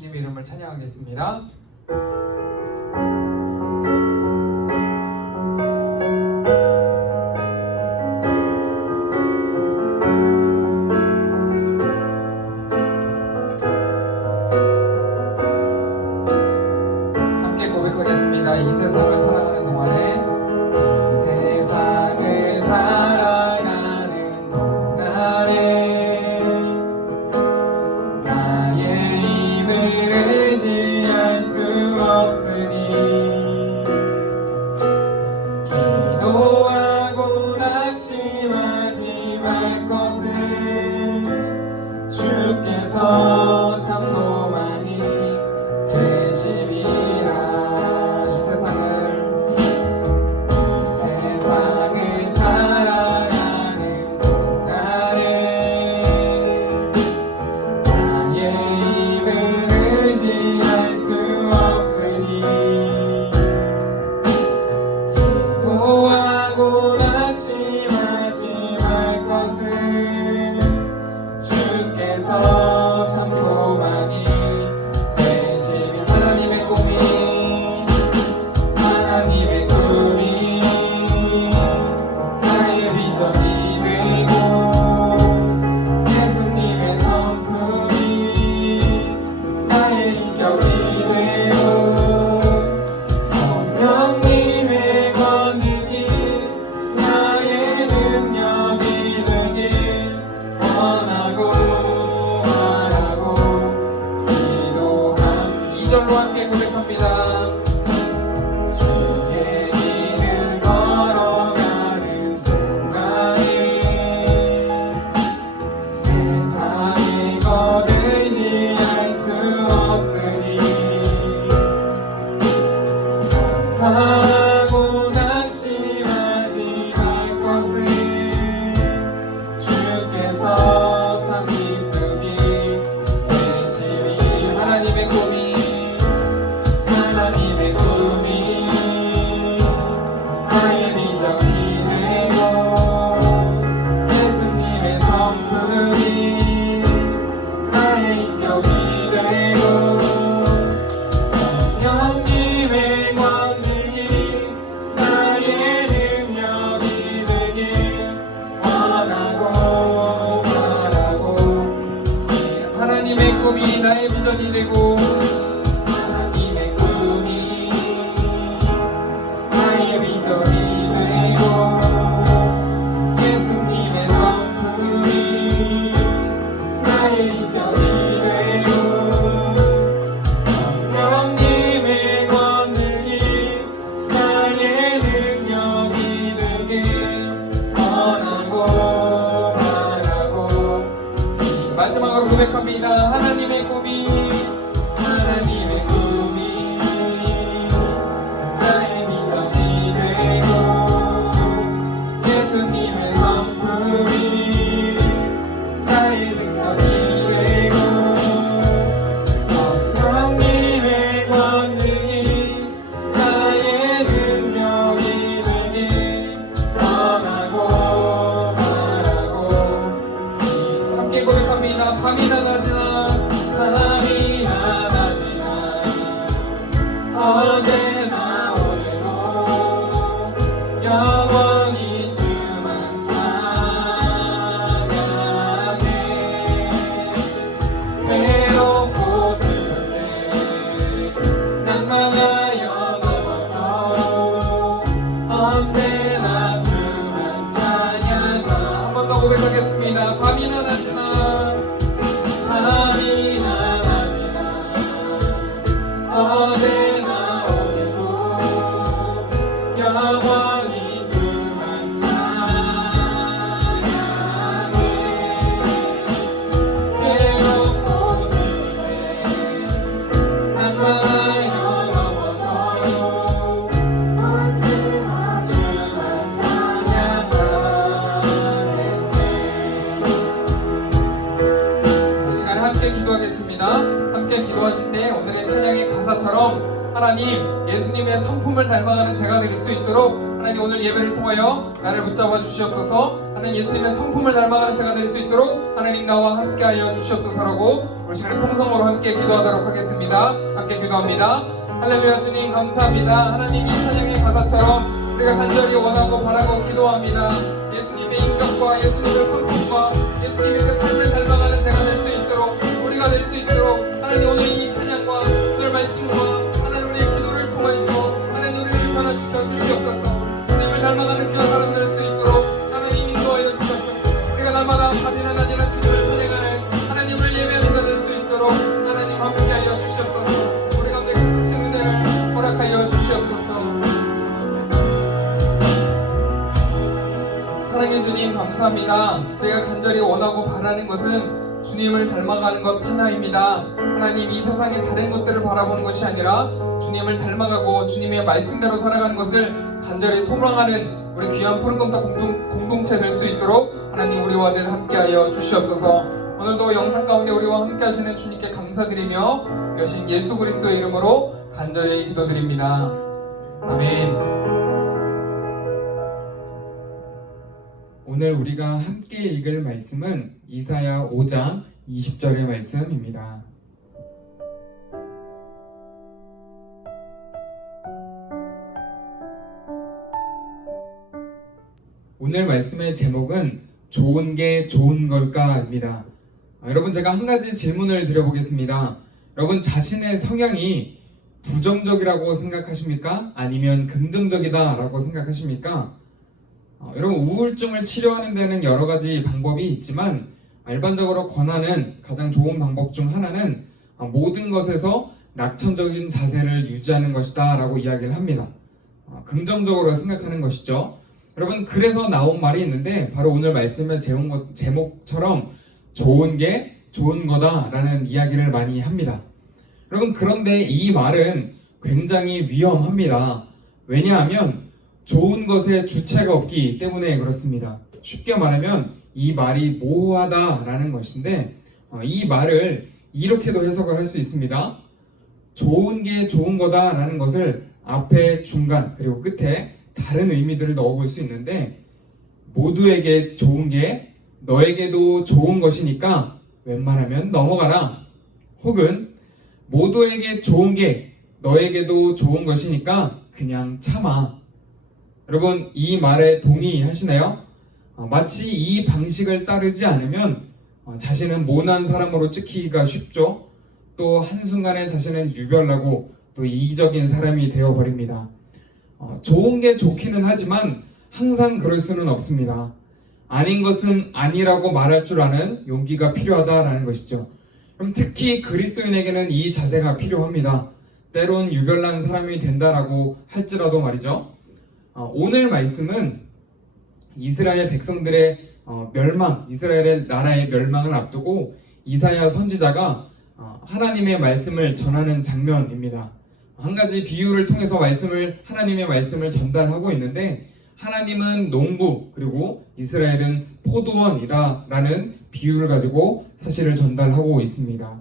주님의 이름을 찬양하겠습니다. 함께 고백하겠습니다. 이 세상을 살아가는 동안에 이 세상을 살아가는 동안에 나의 힘을 의지할 수 없으니 기도하고 낙심하지 말 것을 주께서 참 소망이 되시리라. 이 세상을 살아가는 동안에 나의 힘을 의지할 수 없으니 기도하고 낙심하지 말 것을 주께서 참 소망이 되시며 하나님의 꿈이 나의 비전이 되고 예수님의 성품이 나의 인격이 되고 성령님의 권능이 나의 능력이 되길 원하고 바라고 기도한 2절로 함께 고백합니다. 주의 길을 걸어가는 동안에 세상의 것 의지할 수 없으니 감사하고 낙심하지 말 것을 주께서 참 기쁘게 되시리. 하나님의 꿈이 나의 비전이 되고 예수님의 성품이 나의 인격이 되고 성령님의 권능이 나의 능력이 되길 원하고 바라고 하나님의 꿈이 나의 비전이 되고 하나님의 꿈이 나의 비전이 되고 예수님의 성품이 나의 인격이 되고 성령님의 권능이 나의 능력이 되길 원하고 바라고 마지막으로 고백합니다. 하나님의 꿈이 나의 비전이 되고 예수님의 성품이 나의 능력이 되고 성령님의 권능이 나의 능력이 되길 원하고 바라고 함께 고백합니다. 밤이나 낮이나 어제나 오늘도 영원히 주만 찬양해. 외롭고 슬플 때 낭만하여 넘어져 언제나 주만 찬양하. 한 번 더 고백하겠습니다. 밤이나 낮이나 어제나 오늘도 영원히 주만 찬양해. 외롭고 슬플 때 낭만하여 넘어져요 언제나 주만 찬양하네. 이 시간에 함께 기도하겠습니다. 함께 기도하실 때 오늘의 찬양의 가사처럼 하나님 예수님의 성품을 닮아가는 제가 될 수 있도록 하나님 하나님 오늘 예배를 통하여 나를 붙잡아 주시옵소서. 하나님 예수님의 성품을 닮아가는 제가 될 수 있도록 하나님 나와 함께하여 주시옵소서라고 우리 시간에 통성으로 함께 기도하도록 하겠습니다. 함께 기도합니다. 할렐루야. 주님 감사합니다. 하나님 이 찬양의 가사처럼 우리가 간절히 원하고 바라고 기도합니다. 예수님의 인격과 예수님의 성품과 예수님의 그 삶을 닮아가는 제가 될 수 있도록 우리가 될 수 있도록 하나님 오늘 이 찬양과 오늘 말씀과 하나님 우리의 기도를 통해서 하나님 우리를 변화시켜 주시옵소서. 주님을 닮아가는 귀한 사람 될 수 있도록 하나님 인도하여 주옵소서. 우리가 날마다 밤이나 낮이나 주님을 찬양하는 하나님을 예배하는 자 될 수 있도록 하나님 함께하여 주시옵소서. 우리 가운데 크신 은혜를 허락하여 주시옵소서. 사랑해 주님 감사합니다. 내가 간절히 원하고 바라는 것은 주님을 닮아가는 것 하나입니다. 하나님 이 세상의 다른 것들을 바라보는 것이 아니라 주님을 닮아가고 주님의 말씀대로 살아가는 것을 간절히 소망하는 우리 귀한 푸른검탑 공동체 될 수 있도록 하나님 우리와 늘 함께하여 주시옵소서. 오늘도 영상 가운데 우리와 함께 하시는 주님께 감사드리며 여신 예수 그리스도의 이름으로 간절히 기도드립니다. 아멘. 오늘 우리가 함께 읽을 말씀은 이사야 5장 20절의 말씀입니다. 오늘 말씀의 제목은 좋은 게 좋은 걸까입니다. 여러분 제가 한 가지 질문을 드려보겠습니다. 여러분 자신의 성향이 부정적이라고 생각하십니까? 아니면 긍정적이다라고 생각하십니까? 여러분 우울증을 치료하는 데는 여러 가지 방법이 있지만 일반적으로 권하는 가장 좋은 방법 중 하나는 모든 것에서 낙천적인 자세를 유지하는 것이다 라고 이야기를 합니다. 긍정적으로 생각하는 것이죠. 여러분 그래서 나온 말이 있는데 바로 오늘 말씀의 제목처럼 좋은 게 좋은 거다 라는 이야기를 많이 합니다. 여러분 그런데 이 말은 굉장히 위험합니다. 왜냐하면 좋은 것에 주체가 없기 때문에 그렇습니다. 쉽게 말하면 이 말이 모호하다라는 것인데 이 말을 이렇게도 해석을 할 수 있습니다. 좋은 게 좋은 거다라는 것을 앞에, 중간, 그리고 끝에 다른 의미들을 넣어볼 수 있는데 모두에게 좋은 게 너에게도 좋은 것이니까 웬만하면 넘어가라. 혹은 모두에게 좋은 게 너에게도 좋은 것이니까 그냥 참아. 여러분 이 말에 동의하시나요? 마치 이 방식을 따르지 않으면 자신은 모난 사람으로 찍히기가 쉽죠. 또 한순간에 자신은 유별나고 또 이기적인 사람이 되어버립니다. 좋은 게 좋기는 하지만 항상 그럴 수는 없습니다. 아닌 것은 아니라고 말할 줄 아는 용기가 필요하다라는 것이죠. 그럼 특히 그리스도인에게는 이 자세가 필요합니다. 때론 유별난 사람이 된다라고 할지라도 말이죠. 오늘 말씀은 이스라엘 백성들의 멸망, 이스라엘의 나라의 멸망을 앞두고 이사야 선지자가 하나님의 말씀을 전하는 장면입니다. 한 가지 비유를 통해서 하나님의 말씀을 전달하고 있는데 하나님은 농부 그리고 이스라엘은 포도원이라는 비유를 가지고 사실을 전달하고 있습니다.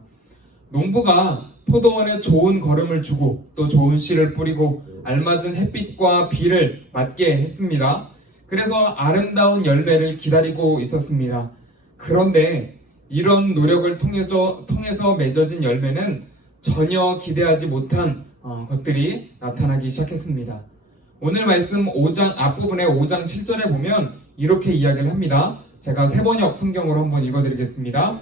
농부가 포도원에 좋은 거름을 주고 또 좋은 씨를 뿌리고 알맞은 햇빛과 비를 맞게 했습니다. 그래서 아름다운 열매를 기다리고 있었습니다. 그런데 이런 노력을 통해서 맺어진 열매는 전혀 기대하지 못한 것들이 나타나기 시작했습니다. 오늘 말씀 5장 앞부분의 5장 7절에 보면 이렇게 이야기를 합니다. 제가 새번역 성경으로 한번 읽어드리겠습니다.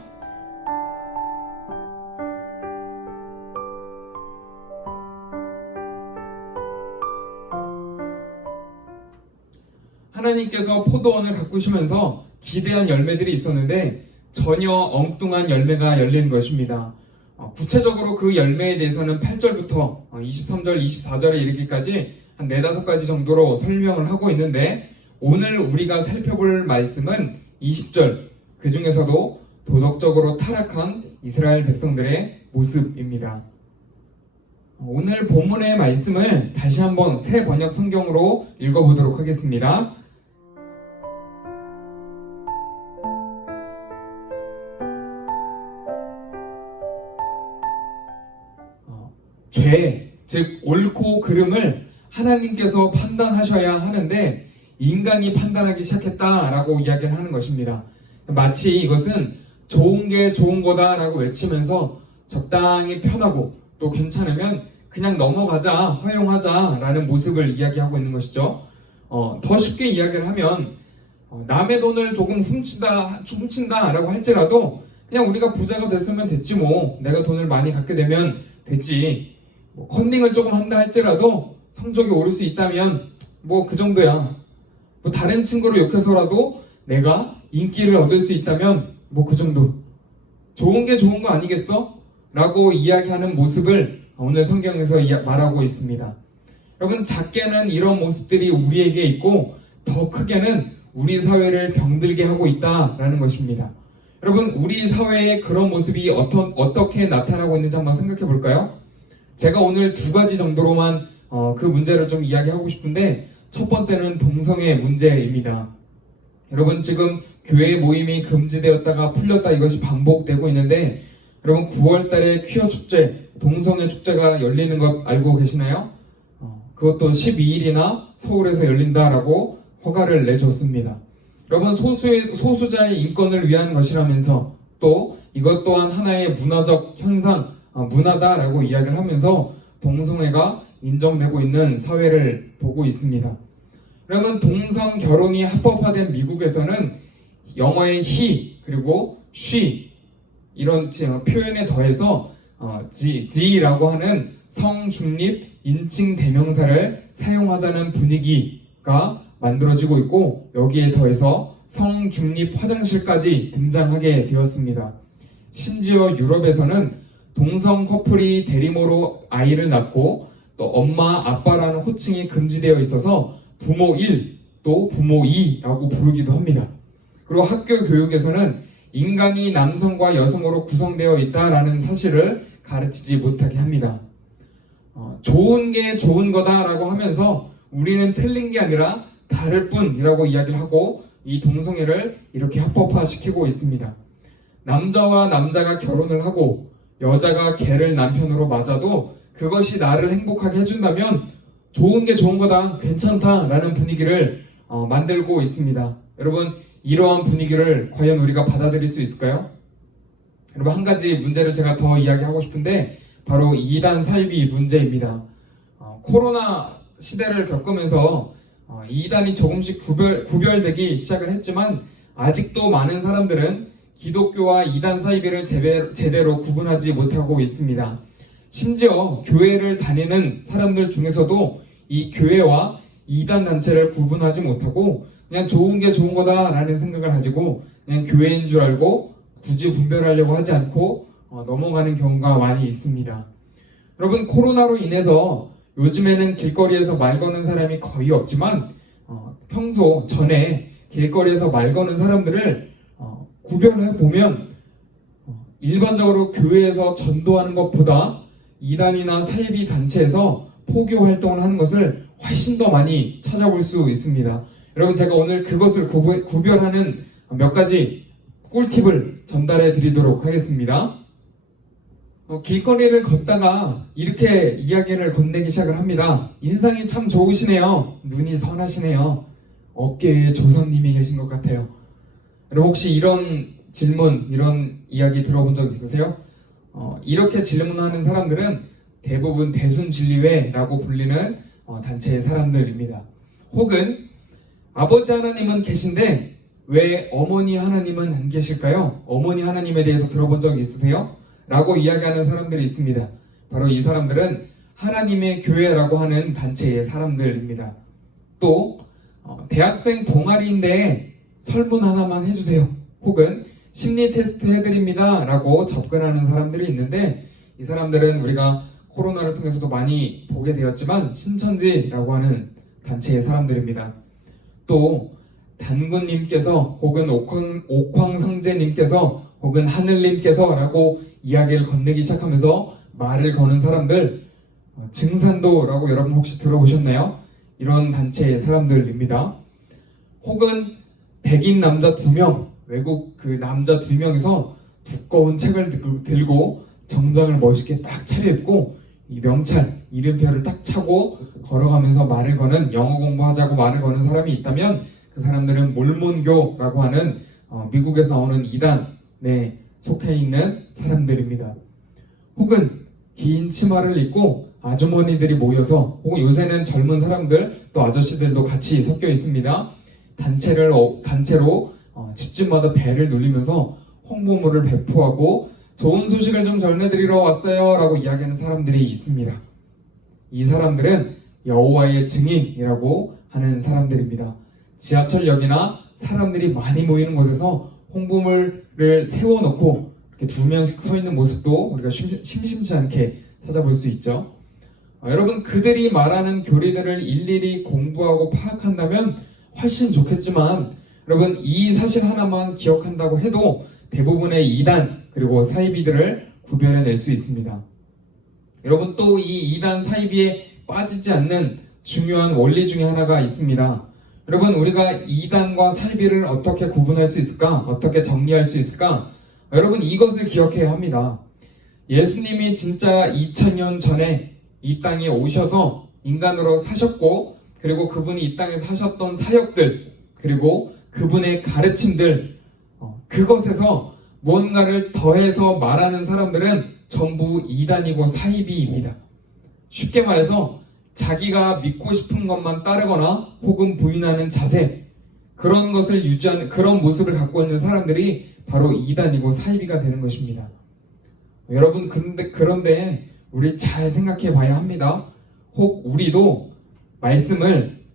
하나님께서 포도원을 가꾸시면서 기대한 열매들이 있었는데 전혀 엉뚱한 열매가 열린 것입니다. 구체적으로 그 열매에 대해서는 8절부터 23절, 24절에 이르기까지 한 4-5가지 정도로 설명을 하고 있는데 오늘 우리가 살펴볼 말씀은 20절, 그 중에서도 도덕적으로 타락한 이스라엘 백성들의 모습입니다. 오늘 본문의 말씀을 다시 한번 새 번역 성경으로 읽어보도록 하겠습니다. 죄, 즉 옳고 그름을 하나님께서 판단하셔야 하는데 인간이 판단하기 시작했다라고 이야기를 하는 것입니다. 마치 이것은 좋은 게 좋은 거다라고 외치면서 적당히 편하고 또 괜찮으면 그냥 넘어가자, 허용하자라는 모습을 이야기하고 있는 것이죠. 더 쉽게 이야기를 하면 남의 돈을 조금 훔친다라고 할지라도 그냥 우리가 부자가 됐으면 됐지 뭐, 내가 돈을 많이 갖게 되면 됐지, 뭐 컨닝을 조금 한다 할지라도 성적이 오를 수 있다면 뭐 그 정도야, 뭐 다른 친구를 욕해서라도 내가 인기를 얻을 수 있다면 뭐 그 정도, 좋은 게 좋은 거 아니겠어? 라고 이야기하는 모습을 오늘 성경에서 말하고 있습니다. 여러분, 작게는 이런 모습들이 우리에게 있고 더 크게는 우리 사회를 병들게 하고 있다라는 것입니다. 여러분, 우리 사회에 그런 모습이 어떻게 나타나고 있는지 한번 생각해 볼까요? 제가 오늘 두 가지 정도로만 그 문제를 좀 이야기하고 싶은데, 첫 번째는 동성애 문제입니다. 여러분, 지금 교회 모임이 금지되었다가 풀렸다, 이것이 반복되고 있는데, 여러분 9월 달에 퀴어 축제, 동성애 축제가 열리는 것 알고 계시나요? 그것도 12일이나 서울에서 열린다라고 허가를 내줬습니다. 여러분, 소수자의 인권을 위한 것이라면서 또 이것 또한 하나의 문화적 현상, 문화다라고 이야기를 하면서 동성애가 인정되고 있는 사회를 보고 있습니다. 여러분, 동성 결혼이 합법화된 미국에서는 영어의 he 그리고 she 이런 표현에 더해서 G라고 하는 성중립 인칭 대명사를 사용하자는 분위기가 만들어지고 있고, 여기에 더해서 성중립 화장실까지 등장하게 되었습니다. 심지어 유럽에서는 동성 커플이 대리모로 아이를 낳고 또 엄마, 아빠라는 호칭이 금지되어 있어서 부모 1, 또 부모 2라고 부르기도 합니다. 그리고 학교 교육에서는 인간이 남성과 여성으로 구성되어 있다라는 사실을 가르치지 못하게 합니다. 좋은 게 좋은 거다라고 하면서 우리는 틀린 게 아니라 다를 뿐이라고 이야기를 하고 이 동성애를 이렇게 합법화시키고 있습니다. 남자와 남자가 결혼을 하고 여자가 걔를 남편으로 맞아도 그것이 나를 행복하게 해준다면 좋은 게 좋은 거다, 괜찮다라는 분위기를 만들고 있습니다. 여러분, 이러한 분위기를 과연 우리가 받아들일 수 있을까요? 여러분, 한 가지 문제를 제가 더 이야기하고 싶은데 바로 이단 사이비 문제입니다. 코로나 시대를 겪으면서 이단이 조금씩 구별되기 시작을 했지만 아직도 많은 사람들은 기독교와 이단 사이비를 제대로 구분하지 못하고 있습니다. 심지어 교회를 다니는 사람들 중에서도 이 교회와 이단 단체를 구분하지 못하고 그냥 좋은 게 좋은 거다라는 생각을 가지고 그냥 교회인 줄 알고 굳이 분별하려고 하지 않고 넘어가는 경우가 많이 있습니다. 여러분, 코로나로 인해서 요즘에는 길거리에서 말 거는 사람이 거의 없지만 평소 전에 길거리에서 말 거는 사람들을 구별해 보면 일반적으로 교회에서 전도하는 것보다 이단이나 사이비 단체에서 포교 활동을 하는 것을 훨씬 더 많이 찾아볼 수 있습니다. 여러분, 제가 오늘 그것을 구별하는 몇 가지 꿀팁을 전달해 드리도록 하겠습니다. 길거리를 걷다가 이렇게 이야기를 건네기 시작을 합니다. 인상이 참 좋으시네요. 눈이 선하시네요. 어깨에 조상님이 계신 것 같아요. 여러분, 혹시 이런 질문, 이런 이야기 들어본 적 있으세요? 이렇게 질문하는 사람들은 대부분 대순진리회라고 불리는 단체의 사람들입니다. 혹은 아버지 하나님은 계신데 왜 어머니 하나님은 안 계실까요? 어머니 하나님에 대해서 들어본 적 있으세요? 라고 이야기하는 사람들이 있습니다. 바로 이 사람들은 하나님의 교회라고 하는 단체의 사람들입니다. 또 대학생 동아리인데 설문 하나만 해주세요. 혹은 심리 테스트 해드립니다 라고 접근하는 사람들이 있는데, 이 사람들은 우리가 코로나를 통해서도 많이 보게 되었지만 신천지라고 하는 단체의 사람들입니다. 또 단군님께서 혹은 옥황상제님께서 혹은 하늘님께서 라고 이야기를 건네기 시작하면서 말을 거는 사람들, 증산도라고 여러분 혹시 들어보셨나요? 이런 단체의 사람들입니다. 혹은 백인 남자 2명, 외국 그 남자 2명이서 두꺼운 책을 들고 정장을 멋있게 딱 차려입고 이 명찰, 이름표를 딱 차고 걸어가면서 말을 거는, 영어 공부하자고 말을 거는 사람이 있다면 그 사람들은 몰몬교라고 하는 미국에서 나오는 이단에 속해 있는 사람들입니다. 혹은 긴 치마를 입고 아주머니들이 모여서, 혹은 요새는 젊은 사람들 또 아저씨들도 같이 섞여 있습니다. 단체로 집집마다 벨을 눌리면서 홍보물을 배포하고 좋은 소식을 좀 전해드리러 왔어요 라고 이야기하는 사람들이 있습니다. 이 사람들은 여호와의 증인이라고 하는 사람들입니다. 지하철역이나 사람들이 많이 모이는 곳에서 홍보물을 세워놓고 이렇게 2명씩 서 있는 모습도 우리가 심심치 않게 찾아볼 수 있죠. 여러분, 그들이 말하는 교리들을 일일이 공부하고 파악한다면 훨씬 좋겠지만, 여러분, 이 사실 하나만 기억한다고 해도 대부분의 이단 그리고 사이비들을 구별해낼 수 있습니다. 여러분, 또 이 이단 사이비에 빠지지 않는 중요한 원리 중에 하나가 있습니다. 여러분, 우리가 이단과 사이비를 어떻게 구분할 수 있을까? 어떻게 정리할 수 있을까? 여러분, 이것을 기억해야 합니다. 예수님이 진짜 2000년 전에 이 땅에 오셔서 인간으로 사셨고, 그리고 그분이 이 땅에서 하셨던 사역들, 그리고 그분의 가르침들, 그것에서 무언가를 더해서 말하는 사람들은 전부 이단이고 사이비입니다. 쉽게 말해서 자기가 믿고 싶은 것만 따르거나 혹은 부인하는 자세, 그런 것을 유지하는, 그런 모습을 갖고 있는 사람들이 바로 이단이고 사이비가 되는 것입니다. 여러분, 그런데 우리 잘 생각해 봐야 합니다. 혹 우리도 말씀을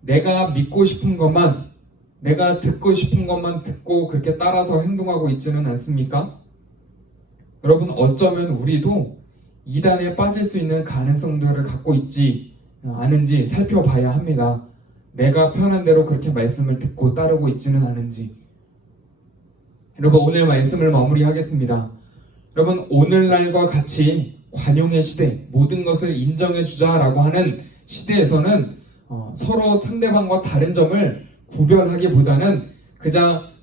내가 믿고 싶은 것만, 내가 듣고 싶은 것만 듣고 그렇게 따라서 행동하고 있지는 않습니까? 여러분, 어쩌면 우리도 이단에 빠질 수 있는 가능성들을 갖고 있지 않은지 살펴봐야 합니다. 내가 편한 대로 그렇게 말씀을 듣고 따르고 있지는 않은지. 여러분, 오늘 말씀을 마무리하겠습니다. 여러분, 오늘날과 같이 관용의 시대, 모든 것을 인정해주자라고 하는 시대에서는 서로 상대방과 다른 점을 구별하기보다는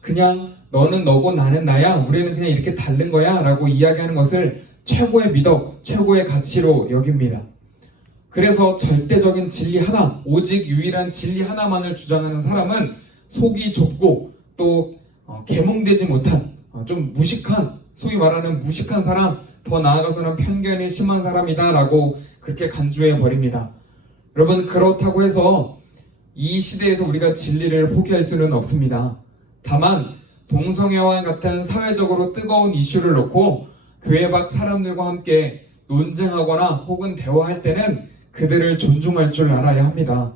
그냥 너는 너고 나는 나야, 우리는 그냥 이렇게 다른 거야 라고 이야기하는 것을 최고의 미덕, 최고의 가치로 여깁니다. 그래서 절대적인 진리 하나, 오직 유일한 진리 하나만을 주장하는 사람은 속이 좁고 또 계몽되지 못한, 좀 무식한, 소위 말하는 무식한 사람, 더 나아가서는 편견이 심한 사람이다 라고 그렇게 간주해 버립니다. 여러분, 그렇다고 해서 이 시대에서 우리가 진리를 포기할 수는 없습니다. 다만 동성애와 같은 사회적으로 뜨거운 이슈를 놓고 교회 밖 사람들과 함께 논쟁하거나 혹은 대화할 때는 그들을 존중할 줄 알아야 합니다.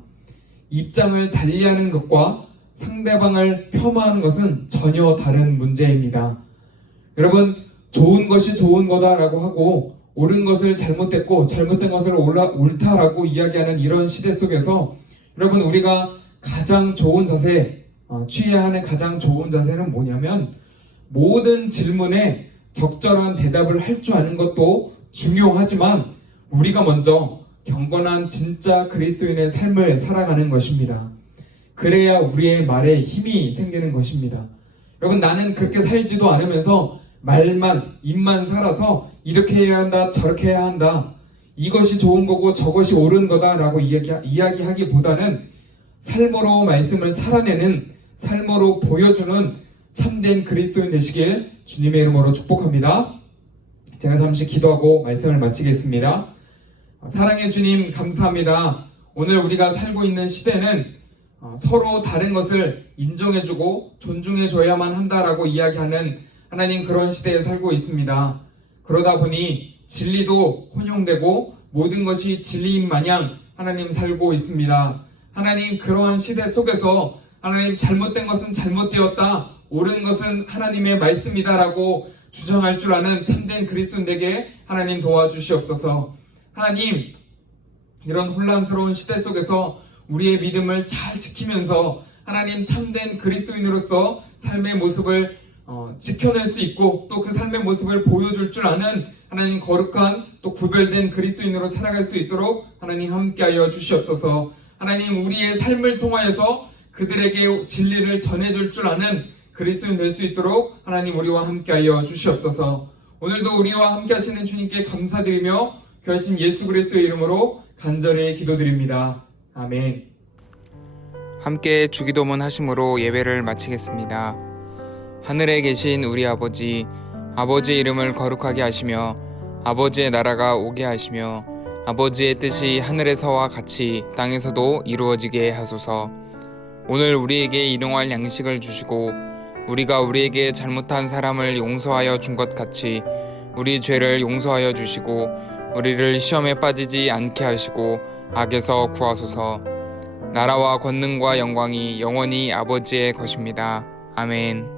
입장을 달리하는 것과 상대방을 폄하하는 것은 전혀 다른 문제입니다. 여러분, 좋은 것이 좋은 거다라고 하고 옳은 것을 잘못됐고 잘못된 것을 옳다라고 이야기하는 이런 시대 속에서 여러분, 우리가 가장 좋은 자세, 취해야 하는 가장 좋은 자세는 뭐냐면, 모든 질문에 적절한 대답을 할 줄 아는 것도 중요하지만 우리가 먼저 경건한 진짜 그리스도인의 삶을 살아가는 것입니다. 그래야 우리의 말에 힘이 생기는 것입니다. 여러분, 나는 그렇게 살지도 않으면서 말만, 입만 살아서 이렇게 해야 한다, 저렇게 해야 한다, 이것이 좋은 거고 저것이 옳은 거다라고 이야기하기보다는 삶으로 말씀을 살아내는, 삶으로 보여주는 참된 그리스도인 되시길 주님의 이름으로 축복합니다. 제가 잠시 기도하고 말씀을 마치겠습니다. 사랑의 주님, 감사합니다. 오늘 우리가 살고 있는 시대는 서로 다른 것을 인정해주고 존중해줘야만 한다라고 이야기하는 하나님, 그런 시대에 살고 있습니다. 그러다 보니 진리도 혼용되고 모든 것이 진리인 마냥 하나님 살고 있습니다. 하나님, 그러한 시대 속에서 하나님, 잘못된 것은 잘못되었다, 옳은 것은 하나님의 말씀이다라고 주장할 줄 아는 참된 그리스도인에게 하나님 도와주시옵소서. 하나님, 이런 혼란스러운 시대 속에서 우리의 믿음을 잘 지키면서 하나님, 참된 그리스도인으로서 삶의 모습을 지켜낼 수 있고 또 그 삶의 모습을 보여줄 줄 아는 하나님, 거룩한 또 구별된 그리스도인으로 살아갈 수 있도록 하나님 함께하여 주시옵소서. 하나님, 우리의 삶을 통하여서 그들에게 진리를 전해줄 줄 아는 그리스도인 될 수 있도록 하나님, 우리와 함께하여 주시옵소서. 오늘도 우리와 함께 하시는 주님께 감사드리며 그 하신 예수 그리스도의 이름으로 간절히 기도드립니다. 아멘. 함께 주기도문 하심으로 예배를 마치겠습니다. 하늘에 계신 우리 아버지, 아버지의 이름을 거룩하게 하시며 아버지의 나라가 오게 하시며 아버지의 뜻이 하늘에서와 같이 땅에서도 이루어지게 하소서. 오늘 우리에게 일용할 양식을 주시고 우리가 우리에게 잘못한 사람을 용서하여 준 것 같이 우리 죄를 용서하여 주시고 우리를 시험에 빠지지 않게 하시고 악에서 구하소서. 나라와 권능과 영광이 영원히 아버지의 것입니다. 아멘.